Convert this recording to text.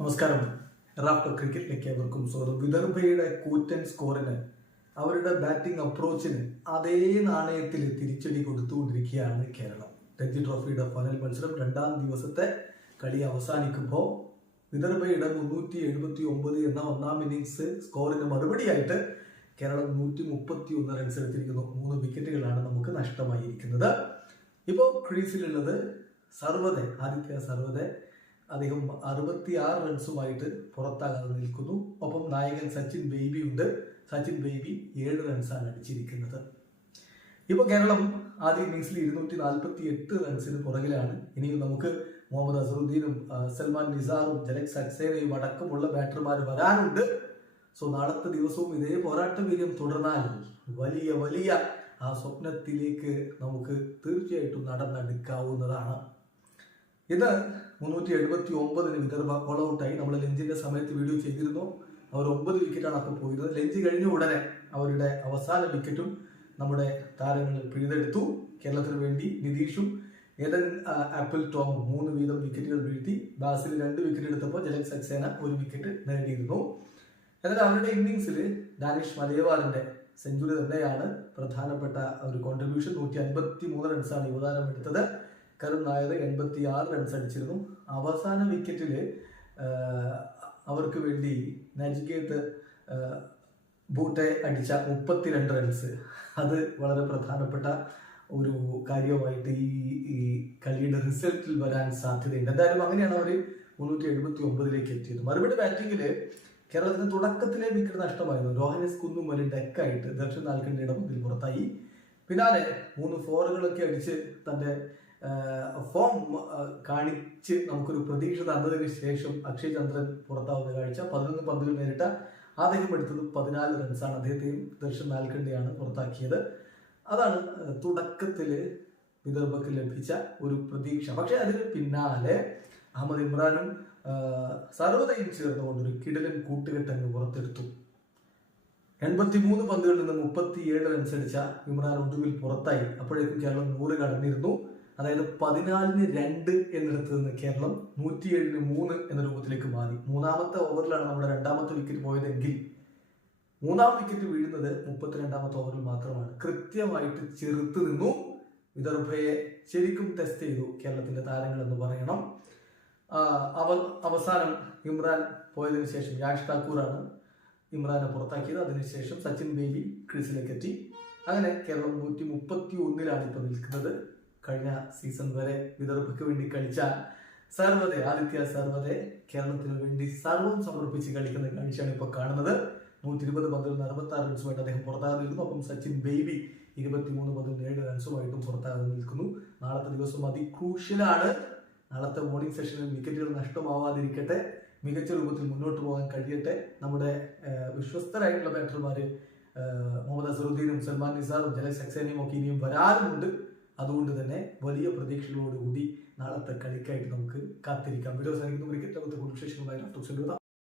നമസ്കാരം. റാഫ്റ്റർ ക്രിക്കറ്റിലേക്ക് അവർക്കും സ്വാഗതം. വിദർഭയുടെ കൂറ്റൻ സ്കോറിന് അവരുടെ ബാറ്റിംഗ് അപ്രോച്ചിന് അതേ നാണയത്തിൽ തിരിച്ചടി കൊടുത്തുകൊണ്ടിരിക്കുകയാണ് കേരളം. രഞ്ജി ട്രോഫിയുടെ ഫൈനൽ മത്സരം രണ്ടാം ദിവസത്തെ കളി അവസാനിക്കുമ്പോൾ വിദർഭയുടെ മുന്നൂറ്റി എഴുപത്തി ഒമ്പത് എന്ന ഒന്നാം ഇന്നിങ്സ് സ്കോറിന് മറുപടിയായിട്ട് കേരളം നൂറ്റി മുപ്പത്തി ഒന്ന് റൺസ് എടുത്തിരിക്കുന്നു. മൂന്ന് വിക്കറ്റുകളാണ് നമുക്ക് നഷ്ടമായിരിക്കുന്നത്. ഇപ്പോൾ ക്രീസിലുള്ളത് സർവതെ ആദിത്യ സർവതെ അദ്ദേഹം അറുപത്തിയാറ് റൺസുമായിട്ട് പുറത്താകാതെ നിൽക്കുന്നു. ഒപ്പം നായകൻ സച്ചിൻ ബേബി ഉണ്ട്. സച്ചിൻ ബേബി ഏഴ് റൺസാണ് അടിച്ചിരിക്കുന്നത്. ഇപ്പോൾ കേരളം ആദ്യ ഇന്നിങ്സിൽ ഇരുന്നൂറ്റി നാൽപ്പത്തി എട്ട് റൺസിന് പുറകിലാണ്. ഇനിയും നമുക്ക് മുഹമ്മദ് അസറുദ്ദീനും സൽമാൻ നിസാറും ജലക് സക്സേനയും അടക്കമുള്ള ബാറ്റർമാർ വരാനുണ്ട്. സോ നാളത്തെ ദിവസവും ഇതേ പോരാട്ട വീര്യം തുടർന്നാൽ വലിയ വലിയ ആ സ്വപ്നത്തിലേക്ക് നമുക്ക് തീർച്ചയായിട്ടും നടന്നെടുക്കാവുന്നതാണ്. ഇത് മുന്നൂറ്റി എഴുപത്തി ഒമ്പതിന് വിദർഭ ഓൾ ഔട്ടായി നമ്മൾ ലഞ്ചിന്റെ സമയത്ത് വീഡിയോ ചെയ്തിരുന്നു. അവർ ഒമ്പത് വിക്കറ്റാണ് അപ്പോൾ പോയത് ലഞ്ച് കഴിഞ്ഞ ഉടനെ അവരുടെ അവസാന വിക്കറ്റും നമ്മുടെ താരങ്ങൾ പിഴുതെടുത്തു. കേരളത്തിന് വേണ്ടി നിതീഷും ഏതൻ ആപ്പിൾ ടോമും മൂന്ന് വീതം വിക്കറ്റുകൾ വീഴ്ത്തി. ബാസിൽ രണ്ട് വിക്കറ്റ് എടുത്തപ്പോൾ ജലക് സക്സേന ഒരു വിക്കറ്റ് നേടിയിരുന്നു. എന്നാൽ അവരുടെ ഇന്നിങ്സിൽ ഡാനിഷ് മലയവാറിന്റെ സെഞ്ചുറി തന്നെയാണ് പ്രധാനപ്പെട്ട ഒരു കോൺട്രിബ്യൂഷൻ നൂറ്റി അൻപത്തി മൂന്ന് റൺസാണ് യുവതാരം എടുത്തത്. കരുൺ നായർ എൺപത്തി ആറ് റൺസ് അടിച്ചിരുന്നു. അവസാന വിക്കറ്റിൽ അവർക്ക് വേണ്ടി നജികേത്ത് ബൂട്ടെ അടിച്ച മുപ്പത്തിരണ്ട് റൺസ് അത് വളരെ പ്രധാനപ്പെട്ട ഒരു കാര്യമായിട്ട് ഈ ഈ കളിയുടെ റിസൾട്ടിൽ വരാൻ സാധ്യതയുണ്ട്. എന്തായാലും അങ്ങനെയാണ് അവർ മുന്നൂറ്റി എഴുപത്തി ഒമ്പതിലേക്ക് എത്തിയത്. മറുപടി ബാറ്റിങ്ങിൽ കേരളത്തിന് തുടക്കത്തിലെ വിക്കറ്റ് നഷ്ടമായിരുന്നു. രോഹനസ് കുന്നുമലി ഡെക്കായിട്ട് ദർശൻ നാൽക്കണ്ടിയുടെ മുന്നിൽ പുറത്തായി. പിന്നാലെ മൂന്ന് ഫോറുകളൊക്കെ അടിച്ച് തന്റെ ഫോം കാണിച്ച് നമുക്കൊരു പ്രതീക്ഷ തന്നതിന് ശേഷം അക്ഷയ് ചന്ദ്രൻ പുറത്താവുന്ന കാഴ്ച. പതിനൊന്ന് പന്തുകൾ നേരിട്ട അദ്ദേഹം എടുത്തത് പതിനാല് റൺസാണ് അദ്ദേഹത്തെയും ദർശൻ നാൽക്കണ്ടിയാണ് പുറത്താക്കിയത്. അതാണ് തുടക്കത്തിൽ വിദർഭക്ക് ലഭിച്ച ഒരു പ്രതീക്ഷ. പക്ഷെ അതിന് പിന്നാലെ അഹമ്മദ് ഇമ്രാനും സർവതയും ചേർന്നുകൊണ്ട് ഒരു കിടലൻ കൂട്ടുകെട്ടങ്ങ് പുറത്തെടുത്തു. എൺപത്തി മൂന്ന് പന്തുകളിൽ നിന്ന് മുപ്പത്തിയേഴ് റൺസ് അടിച്ച ഇമ്രാൻ ഒടുവിൽ പുറത്തായി. അപ്പോഴേക്കും കേരളം നൂറ് കടന്നിരുന്നു. അതായത് പതിനാലിന് രണ്ട് എന്നിടത്ത് നിന്ന് കേരളം നൂറ്റിയേഴിന് മൂന്ന് എന്ന രൂപത്തിലേക്ക് മാറി. മൂന്നാമത്തെ ഓവറിലാണ് നമ്മുടെ രണ്ടാമത്തെ വിക്കറ്റ് പോയതെങ്കിൽ മൂന്നാം വിക്കറ്റ് വീഴുന്നത് മുപ്പത്തിരണ്ടാമത്തെ ഓവറിൽ മാത്രമാണ്. കൃത്യമായിട്ട് ചെറുത്ത് നിന്നു. വിദർഭയെ ശരിക്കും ടെസ്റ്റ് ചെയ്തു കേരളത്തിന്റെ താരങ്ങൾ എന്ന് പറയണം. അവ അവസാനം ഇമ്രാൻ പോയതിനു ശേഷം യാഷ് ഠാക്കൂറാണ് ഇമ്രാനെ പുറത്താക്കിയത്. അതിനുശേഷം സച്ചിൻ ബേബി ക്രീസിലേക്ക് എത്തി അങ്ങനെ കേരളം നൂറ്റി മുപ്പത്തി ഒന്നിലാണ് ഇപ്പോൾ നിൽക്കുന്നത്. കഴിഞ്ഞ സീസൺ വരെ വിദർഭയ്ക്ക് വേണ്ടി കളിച്ച സർവതെ ആദിത്യ സർവതെ കേരളത്തിന് വേണ്ടി സർവം സമർപ്പിച്ച് കളിക്കുന്ന കാഴ്ചയാണ് ഇപ്പോൾ കാണുന്നത്. നൂറ്റി ഇരുപത് പന്തിൽ അറുപത്തി ആറ് റൺസുമായിട്ട് അദ്ദേഹം പുറത്താകുന്നു. അപ്പം സച്ചിൻ ബേബി ഇരുപത്തിമൂന്ന് ഏഴ് റൺസുമായിട്ടും പുറത്താകാതെ നിൽക്കുന്നു. നാളത്തെ ദിവസം അതിക്രൂഷ്യലാണ് നാളത്തെ മോർണിംഗ് സെഷനിൽ വിക്കറ്റുകൾ നഷ്ടമാവാതിരിക്കട്ടെ. മികച്ച രൂപത്തിൽ മുന്നോട്ട് പോകാൻ കഴിയട്ടെ. നമ്മുടെ വിശ്വസ്തരായിട്ടുള്ള ബാറ്റർമാർ മുഹമ്മദ് അസറുദ്ദീനും സൽമാൻ നിസാറും ജലക് സക്സേനയും ഒക്കെ ഇനിയും വരാറുമുണ്ട്. അതുകൊണ്ട് തന്നെ വലിയ പ്രതീക്ഷകളോടുകൂടി നാളത്തെ കളിക്കായിട്ട് നമുക്ക് കാത്തിരിക്കാം. സാധിക്കുന്ന ക്രിക്കറ്റ് ലോകത്തെ കൂടുതൽ വിശേഷങ്ങളുമായി ഡോക്ടർ